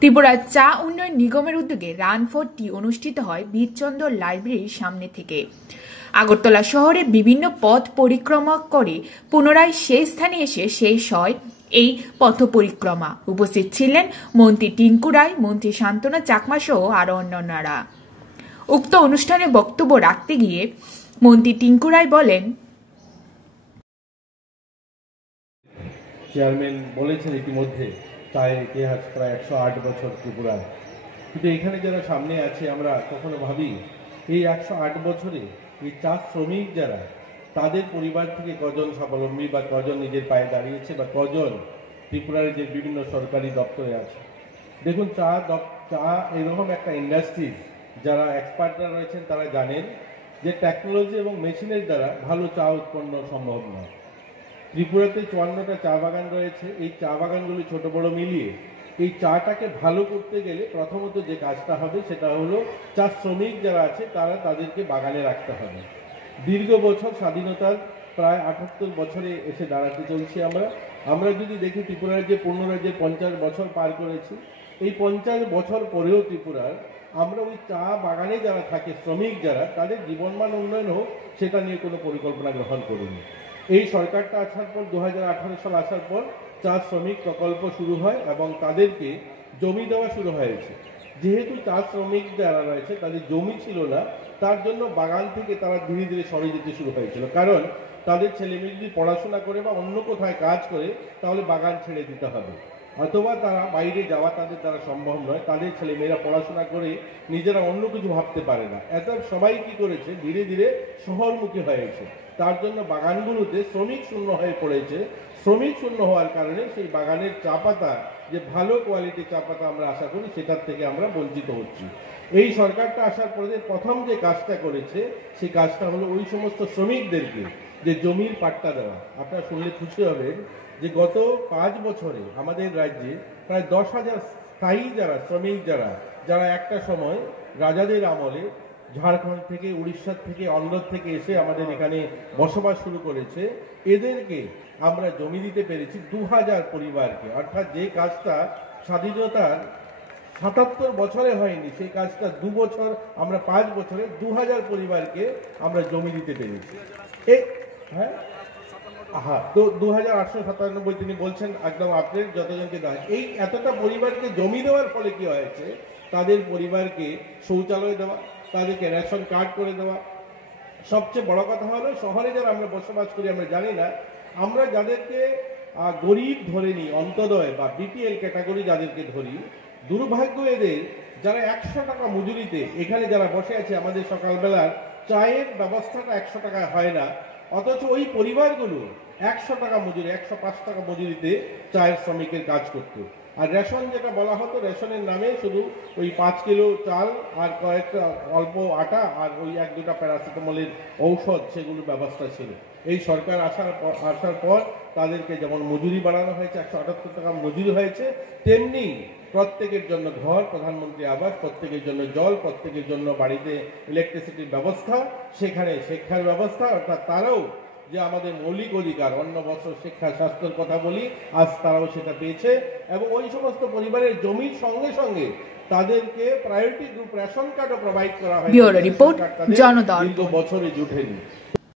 ত্রিপুরা চা উন্নয়ন নিগমের উদ্যোগে রান ফর টি অনুষ্ঠিত হয় বীরচন্দ্র লাইব্রেরির সামনে থেকে। আগরতলা শহরে বিভিন্ন পথ পরিক্রমা করে পুনরায় সেই স্থানে এসে শেষ হয় এই পথ পরিক্রমা। উপস্থিত ছিলেন মন্ত্রী টিঙ্কু রায়, মন্ত্রী শান্তনা চাকমা সহ আরো অন্যান্যরা। উক্ত অনুষ্ঠানে বক্তব্য রাখতে গিয়ে মন্ত্রী টিঙ্কু রায় বলেন, চেয়ারম্যান বলেছেন ইতিমধ্যে চায়ের ইতিহাস প্রায় 108 বছর ত্রিপুরায়, কিন্তু এখানে যারা সামনে আছে আমরা কখনো ভাবি এই 108 বছরে এই চা শ্রমিক যারা, তাদের পরিবার থেকে কজন স্বাবলম্বী বা কজন নিজের পায়ে দাঁড়িয়েছে বা কজন ত্রিপুরার যে বিভিন্ন সরকারি দপ্তরে আছে। দেখুন, চা এরকম একটা ইন্ডাস্ট্রি, যারা এক্সপার্টরা রয়েছেন তারা জানেন যে টেকনোলজি এবং মেশিনের দ্বারা ভালো চা উৎপন্ন সম্ভব নয়। ত্রিপুরাতে 54টা চা বাগান রয়েছে। এই চা বাগানগুলি ছোট বড় মিলিয়ে এই চাটাকে ভালো করতে গেলে প্রথমত যে কাজটা হবে সেটা হলো চা শ্রমিক যারা আছে তাদেরকে বাগানে রাখতে হবে। দীর্ঘ বছর স্বাধীনতার প্রায় 78 বছরে এসে দাঁড়াতে চলছি আমরা যদি দেখি ত্রিপুরার যে পূর্ণরাজ্যের 50 বছর পার করেছি, এই 50 বছর পরেও ত্রিপুরার আমরা ওই চা বাগানে যারা থাকে শ্রমিক যারা, তাদের জীবনমান উন্নয়ন হোক সেটা নিয়ে কোনো পরিকল্পনা গ্রহণ করিনি। এই সরকারটা আসার পর 2018 সাল আসার পর চা শ্রমিক প্রকল্প শুরু হয় এবং তাদেরকে জমি দেওয়া শুরু হয়েছে। যেহেতু চা শ্রমিক যারা রয়েছে তাদের জমি ছিল না, তার জন্য বাগান থেকে তারা ধীরে ধীরে সরে যেতে শুরু হয়েছিল। কারণ তাদের ছেলেমেয়ে যদি পড়াশোনা করে বা অন্য কোথায় কাজ করে তাহলে বাগান ছেড়ে দিতে হবে, অথবা তারা বাইরে যাওয়া তাদের দ্বারা সম্ভব নয়। তাদের ছেলেমেয়েরা পড়াশোনা করে নিজেরা অন্য কিছু ভাবতে পারে না। এত সবাই কি করেছে, ধীরে ধীরে শহরমুখী হয়েছে। তার জন্য বাগানগুলোতে শ্রমিক শূন্য হয়ে পড়েছে। শ্রমিক শূন্য হওয়ার কারণে সেই বাগানের চা পাতা, যে ভালো কোয়ালিটির চা পাতা আমরা আশা করি, সেটার থেকে আমরা বঞ্চিত হচ্ছি। এই সরকারটা আসার পরে প্রথম যে কাজটা করেছে সেই কাজটা হলো ওই সমস্ত শ্রমিকদেরকে যে জমির পাট্টা দেওয়া। আপনারা শুনলে খুশি হবেন যে গত 5 বছরে আমাদের রাজ্যে প্রায় 10,000 স্থায়ী যারা শ্রমিক যারা একটা সময় রাজাদের আমলে ঝাড়খণ্ড থেকে, উড়িষ্যা থেকে, অন্ধ্র থেকে এসে আমাদের এখানে বসবাস শুরু করেছে, এদেরকে আমরা জমি দিতে পেরেছি 2000 পরিবারকে। অর্থাৎ যে কাজটা স্বাধীনতার 77 বছরে হয়নি, সেই কাজটা 2 বছর, আমরা 5 বছরে 2000 পরিবারকে আমরা জমি দিতে পেরেছি। তো 2897 তিনি বলছেন একদম আপডেট যতজনকে দেওয়া। এই এতটা পরিবারকে জমি দেওয়ার ফলে কি হয়েছে, তাদের পরিবারকে শৌচালয় দেওয়া, তাদেরকে রেশন কার্ড করে দেওয়া। সবচেয়ে বড় কথা হলো শহরে যারা আমরা বসবাস করি আমরা জানি না, আমরা যাদেরকে গরিব ধরে নিই, অন্তোদয় বা বিপিএল ক্যাটাগরি যাদেরকে ধরি, দুর্ভাগ্য এদের যারা 100 টাকা মজুরিতে এখানে যারা বসে আছে, আমাদের সকালবেলার চায়ের ব্যবস্থাটা 100 টাকায় হয় না, অথচ ওই পরিবারগুলো 100 টাকা মজুরি, 105 টাকা মজুরিতে চায়ের শ্রমিকের কাজ করতো। আর রেশন যেটা বলা হতো, রেশনের নামে শুধু ওই 5 কিলো চাল আর কয়েকটা অল্প আটা আর ওই 1-2টা প্যারাসিটামলের ঔষধ, সেগুলোর ব্যবস্থা ছিল। এই সরকার আসার পর তাদেরকে যেমন মজুরি বাড়ানো হয়েছে, 178 টাকা মজুরি হয়েছে, তেমনি প্রত্যেকের জন্য ঘর, প্রধানমন্ত্রী আবাস, প্রত্যেকের জন্য জল, প্রত্যেকের জন্য বাড়িতে ইলেকট্রিসিটির ব্যবস্থা, সেখানে শিক্ষার ব্যবস্থা। অর্থাৎ তারাও যে আমাদের মৌলিক অধিকার, অন্ন, বস্ত্র, শিক্ষা, স্বাস্থ্যের কথা বলি, আজ তারাও সেটা পেয়েছে। এবং ওই সমস্ত পরিবারের জমির সঙ্গে সঙ্গে তাদেরকে প্রায়োরিটি গ্রুপ রেশন কার্ডও প্রোভাইড করা হয়। Bureau report, Janadarpan. দীর্ঘ বছরে জুটেনি।